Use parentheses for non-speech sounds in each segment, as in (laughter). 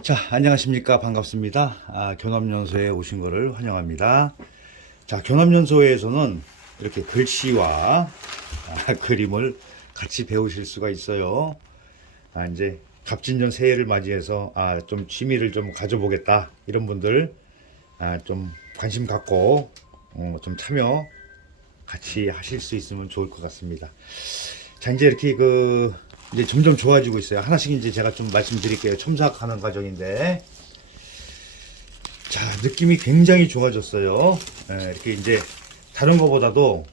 자, 안녕하십니까. 반갑습니다. 아, 교남연소에 오신 거를 환영합니다. 자, 교남연소에서는 이렇게 글씨와 아, 그림을 같이 배우실 수가 있어요. 아, 이제 갑진년 새해를 맞이해서 아, 좀 취미를 좀 가져보겠다. 이런 분들 아, 좀 관심 갖고 어, 좀 참여 같이 하실 수 있으면 좋을 것 같습니다. 자, 이제 이렇게 그, 이제 점점 좋아지고 있어요. 하나씩 이제 제가 좀 말씀드릴게요. 첨삭하는 과정인데. 자, 느낌이 굉장히 좋아졌어요. 예, 이렇게 이제 다른 거보다도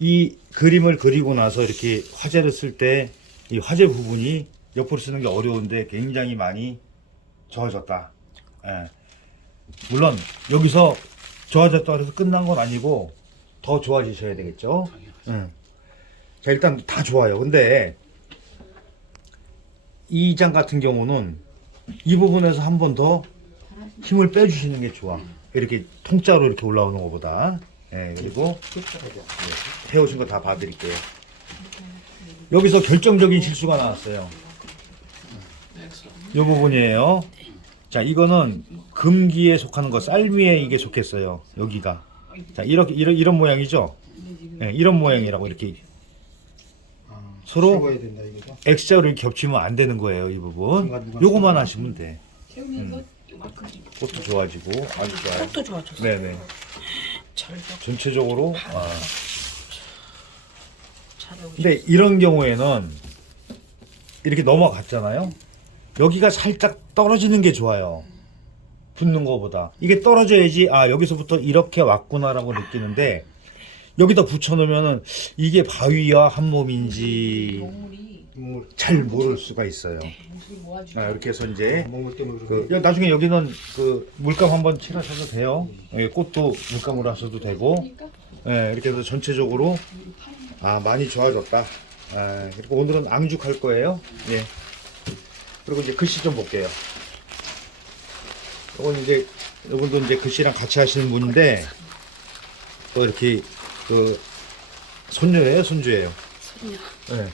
이 그림을 그리고 나서 이렇게 화제를 쓸 때 이 화제 부분이 옆으로 쓰는 게 어려운데 굉장히 많이 좋아졌다. 예. 물론 여기서 좋아졌다 그래서 끝난 건 아니고 더 좋아지셔야 되겠죠. 예. 자 일단 다 좋아요. 근데 이 장 같은 경우는 이 부분에서 한 번 더 힘을 빼주시는 게 좋아. 이렇게 통짜로 이렇게 올라오는 것보다. 예, 그리고 예, 해오신 거 다 봐드릴게요. 여기서 결정적인 실수가 나왔어요. 이 부분이에요. 자, 이거는 금기에 속하는 거, 쌀미에 이게 속했어요. 여기가. 자, 이렇게 이런 이런 모양이죠. 예, 이런 모양이라고 이렇게 서로 된다 이거죠. 이렇게 겹치면 안 되는 거예요, 이 부분. 누가 누가 요거만 하시면 돼. 세우면서 이만큼 꽃도 좋아지고 아주 좋아요. 꽃도 좋아졌어. 네네. 절벽 전체적으로. 아. 촬영. 근데 이런 경우에는 이렇게 넘어갔잖아요. 여기가 살짝 떨어지는 게 좋아요. 붙는 것보다. 이게 떨어져야지, 아, 여기서부터 이렇게 왔구나라고 느끼는데, 여기다 붙여놓으면은 이게 바위와 한 몸인지 동물이 잘 모를 수가 있어요. 모아주고 아, 이렇게 해서 이제 먹을 그, 야, 나중에 여기는 그 물감 한번 칠하셔도 돼요. 예, 꽃도 물감으로 하셔도 되고, 그러니까 예, 이렇게 해서 전체적으로 아 많이 좋아졌다. 아, 그리고 오늘은 앙죽할 거예요. 예. 그리고 이제 글씨 좀 볼게요. 이건 이제 이분도 이제 글씨랑 같이 하시는 분인데 또 이렇게 그 손녀예요, 손주예요. 소리야. 예.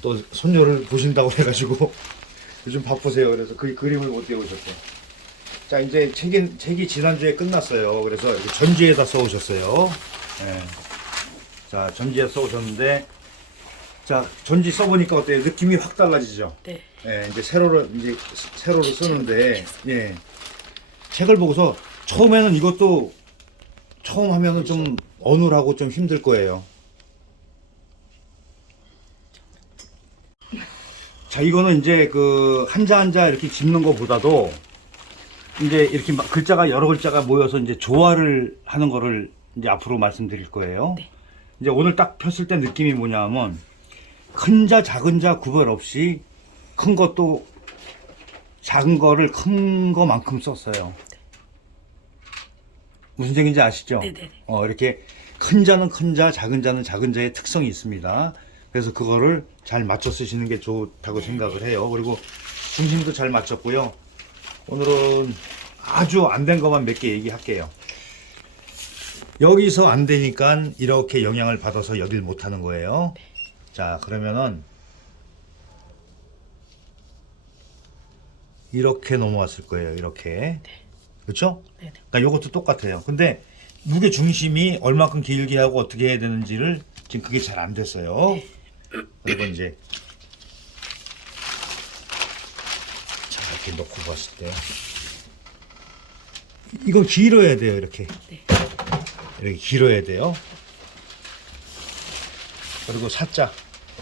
또 손녀를 보신다고 해가지고 (laughs) 요즘 바쁘세요. 그래서 그 그림을 못 띄우셨대. 자 이제 책이 책이 지난주에 끝났어요. 그래서 이렇게 전지에다 써오셨어요. 예. 자 전지에 써오셨는데 자 전지 써보니까 어때요? 느낌이 확 달라지죠. 네. 예, 이제 세로로 이제 세로로 쓰는데 예. 책을 보고서 처음에는 이것도 처음 하면은 좀 어눌하고 좀 힘들 거예요. 자, 이거는 이제 그 한자 한자 이렇게 짚는 것보다도 이제 이렇게 막 글자가 여러 글자가 모여서 이제 조화를 하는 거를 이제 앞으로 말씀드릴 거예요. 네. 이제 오늘 딱 폈을 때 느낌이 뭐냐면 큰 자 작은 자 구별 없이 큰 것도 작은 거를 큰 거만큼 썼어요. 무슨 얘기인지 아시죠? 네네네. 어, 이렇게 큰 자는 큰 자, 작은 자는 작은 자의 특성이 있습니다. 그래서 그거를 잘 맞춰 쓰시는 게 좋다고 생각을 해요. 그리고 중심도 잘 맞췄고요. 오늘은 아주 안 된 것만 몇 개 얘기할게요. 여기서 안 되니까 이렇게 영향을 받아서 여길 못 하는 거예요. 자, 그러면은 이렇게 넘어왔을 거예요. 이렇게. 그렇죠? 네네. 그러니까 이것도 똑같아요. 근데 무게 중심이 얼마큼 길게 하고 어떻게 해야 되는지를 지금 그게 잘 안 됐어요. 그리고 이제 자 이렇게 놓고 봤을 때 이건 길어야 돼요. 이렇게 네. 이렇게 길어야 돼요. 그리고 사자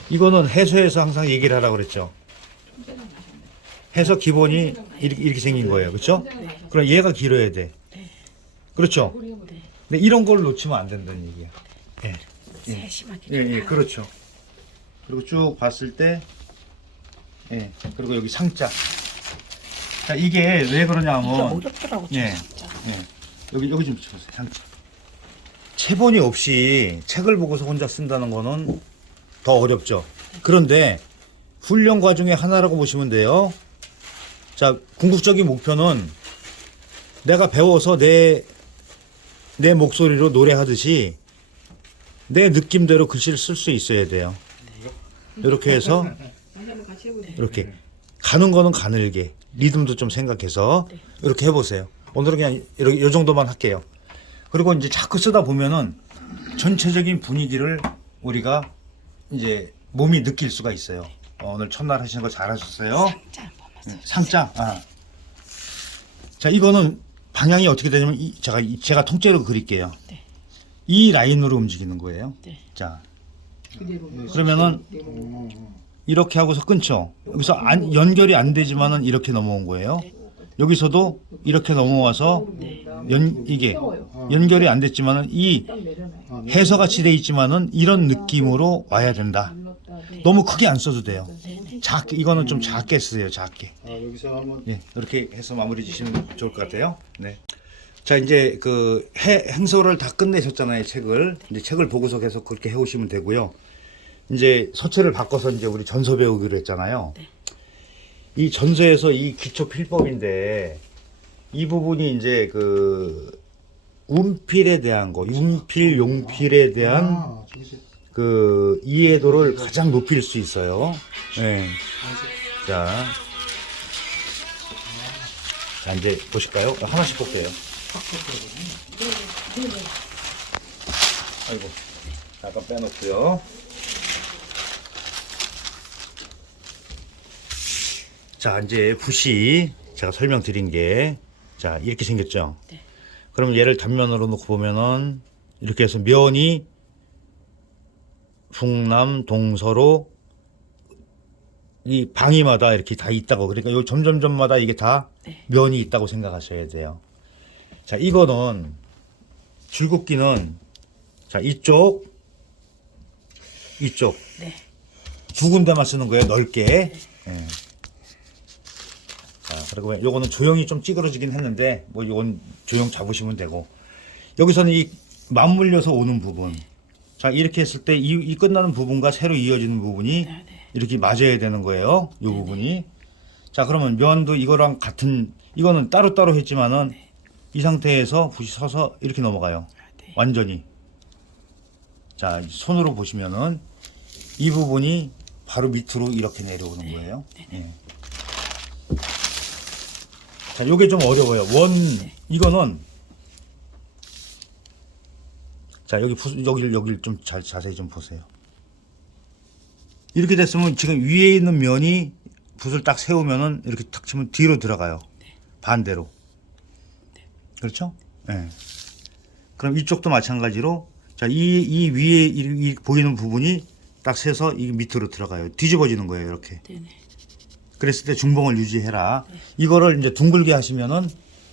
이거는 해소해서 항상 얘기를 하라고 그랬죠. 해서 기본이 이렇게, 이렇게 생긴 거예요. 그렇죠? 네. 그럼 얘가 길어야 돼. 그렇죠? 네. 근데 이런 걸 놓치면 안 된다는 얘기야. 예. 세심하게. 예, 예, 그렇죠. 그리고 쭉 봤을 때, 예, 그리고 여기 상자. 자, 이게 왜 이게 그러냐면, 어렵더라고 예. 진짜. 예, 여기, 여기 좀 붙여보세요, 상자. 체본이 없이 책을 보고서 혼자 쓴다는 거는 더 어렵죠. 그런데 훈련 과정의 하나라고 보시면 돼요. 자, 궁극적인 목표는 내가 배워서 내, 내 목소리로 노래하듯이 내 느낌대로 글씨를 쓸 수 있어야 돼요. 이렇게 해서 이렇게 가는 거는 가늘게 리듬도 좀 생각해서 이렇게 해보세요. 오늘은 그냥 이렇게 요 정도만 할게요. 그리고 이제 자꾸 쓰다 보면은 전체적인 분위기를 우리가 이제 몸이 느낄 수가 있어요. 어, 오늘 첫날 하시는 거 잘하셨어요. 상자. 아. 자, 이거는 방향이 어떻게 되냐면 이, 제가 이- 제가 통째로 그릴게요. 네. 이 라인으로 움직이는 거예요. 네. 자, 그대로. 그러면은 이렇게 하고서 끊죠. 여기서 안, 연결이 안 되지만은 이렇게 넘어온 거예요. 여기서도 이렇게 넘어와서 연 이게 연결이 안 됐지만은 이 해서 같이 돼 있지만은 이런 느낌으로 와야 된다. 너무 크게 안 써도 돼요. 작게 이거는 좀 작게 쓰세요. 작게. 아, 여기서 한번 예, 이렇게 해서 마무리 주시면 좋을 것 같아요. 네. 자, 이제 그 해, 행소를 다 끝내셨잖아요, 책을. 이제 책을 보고서 계속 그렇게 해오시면 되고요. 이제 서체를 바꿔서 이제 우리 전서 배우기로 했잖아요. 이 전서에서 이 기초 필법인데 이 부분이 이제 그 운필에 대한 거, 운필, 용필에 대한 아, 저기서 그 이해도를 가장 높일 수 있어요. 네. 자. 자, 이제 보실까요? 하나씩 볼게요. 아이고. 잠깐 빼놓고요. 자, 이제 붓이 제가 설명드린 게, 자, 이렇게 생겼죠? 네. 그럼 얘를 단면으로 놓고 보면은, 이렇게 해서 면이 북남 동서로 이 방위마다 이렇게 다 있다고 그러니까 요 점점점마다 이게 다 네. 면이 있다고 생각하셔야 돼요. 자 이거는 줄긋기는 자 이쪽 이쪽 네. 두 군데만 쓰는 거예요 넓게. 예. 자 그리고 요거는 조형이 좀 찌그러지긴 했는데 뭐 요건 조형 잡으시면 되고 여기서는 이 맞물려서 오는 부분. 자 이렇게 했을 때 이, 이 끝나는 부분과 새로 이어지는 부분이 네, 네. 이렇게 맞아야 되는 거예요. 이 부분이. 자 그러면 면도 이거랑 같은 이거는 따로 따로 했지만은 이 상태에서 붓이 서서 이렇게 넘어가요. 아, 네. 완전히. 자 손으로 보시면은 이 부분이 바로 밑으로 이렇게 내려오는 거예요. 예. 자 요게 좀 어려워요. 원 이거는 자 여기 부, 여기를 여기를 좀잘 자세히 좀 보세요. 이렇게 됐으면 지금 위에 있는 면이 붓을 딱 세우면은 이렇게 탁 치면 뒤로 들어가요. 반대로. 그렇죠? 예. 그럼 이쪽도 마찬가지로 자, 이, 이 위에 이, 이 보이는 부분이 딱 세서 이 밑으로 들어가요. 뒤집어지는 거예요, 이렇게. 네, 네. 그랬을 때 중봉을 유지해라. 이거를 이제 둥글게 하시면은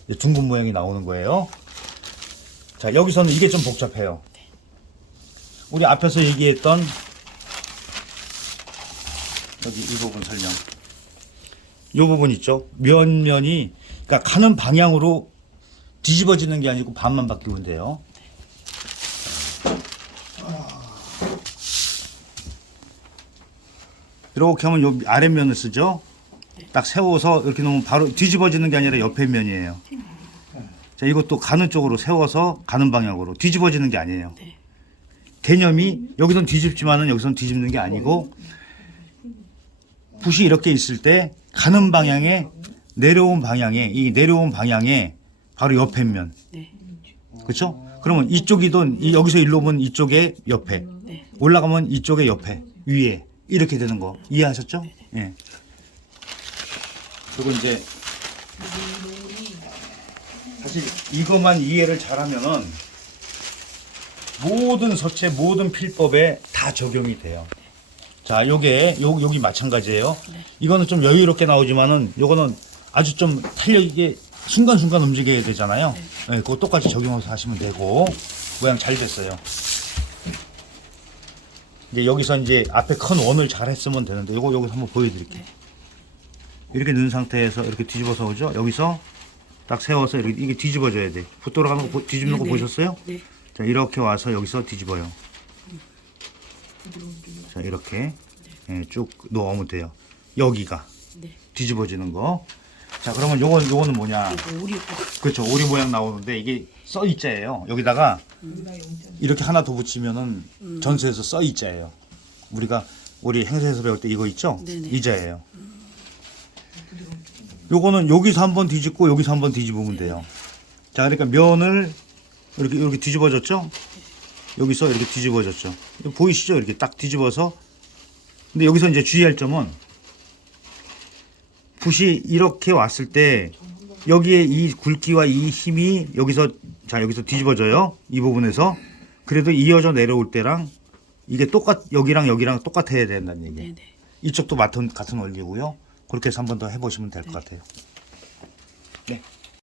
이제 둥근 모양이 나오는 거예요. 자, 여기서는 이게 좀 복잡해요. 우리 앞에서 얘기했던 여기 이 부분 설명. 이 부분 있죠? 면면이 그러니까 가는 방향으로 뒤집어지는 게 아니고 반만 바뀌면 돼요. 이렇게 하면 요 아랫면을 쓰죠. 딱 세워서 이렇게 놓으면 바로 뒤집어지는 게 아니라 옆에 면이에요. 자, 이것도 가는 쪽으로 세워서 가는 방향으로 뒤집어지는 게 아니에요. 네. 개념이 여기선 뒤집지만은 여기선 뒤집는 게 아니고 붓이 이렇게 있을 때 가는 방향에 내려온 방향에 이 내려온 방향에 바로 옆에 면. 네. 그렇죠? 그러면 이쪽이든 이 여기서 일로 오면 이쪽에 옆에 네. 올라가면 이쪽에 옆에 위에 이렇게 되는 거 이해하셨죠? 예. 그리고 이제 사실 이것만 이해를 잘하면은 모든 서체 모든 필법에 다 적용이 돼요. 자, 요게 요 여기 마찬가지예요. 이거는 좀 여유롭게 나오지만은 요거는 아주 좀 탄력 있게 순간순간 움직여야 되잖아요. 네, 그거 똑같이 적용해서 하시면 되고 모양 잘 됐어요. 이제 여기서 이제 앞에 큰 원을 잘 했으면 되는데 요거 여기서 한번 보여드릴게요. 이렇게 넣은 상태에서 이렇게 뒤집어서 오죠. 여기서 딱 세워서 이렇게 이게 뒤집어져야 돼. 붓 돌아가는 거 보- 뒤집는 거 네, 네. 보셨어요? 네. 자 이렇게 와서 여기서 뒤집어요. 자 이렇게 예, 쭉 넣으면 돼요. 여기가 네. 뒤집어지는 거. 자 그러면 요건 요거는 뭐냐? 거. 그렇죠. 오리 모양 나오는데 이게 써 있자예요. 여기다가 이렇게 하나 더 붙이면은 전서에서 써 있자예요. 우리가 우리 행사에서 배울 때 이거 있죠? 네네. 이자예요. 요거는 여기서 한번 뒤집고 여기서 한번 뒤집으면 돼요. 자, 그러니까 면을 이렇게 이렇게 뒤집어졌죠? 여기서 이렇게 뒤집어졌죠. 보이시죠? 이렇게 딱 뒤집어서. 근데 여기서 이제 주의할 점은 붓이 이렇게 왔을 때 여기에 이 굵기와 이 힘이 여기서 자 여기서 뒤집어져요. 이 부분에서 그래도 이어져 내려올 때랑 이게 똑같 여기랑 여기랑 똑같아야 된다는 얘기예요. 네네. 이쪽도 같은 같은 원리고요. 그렇게 해서 한 번 더 해보시면 될것 같아요. 네.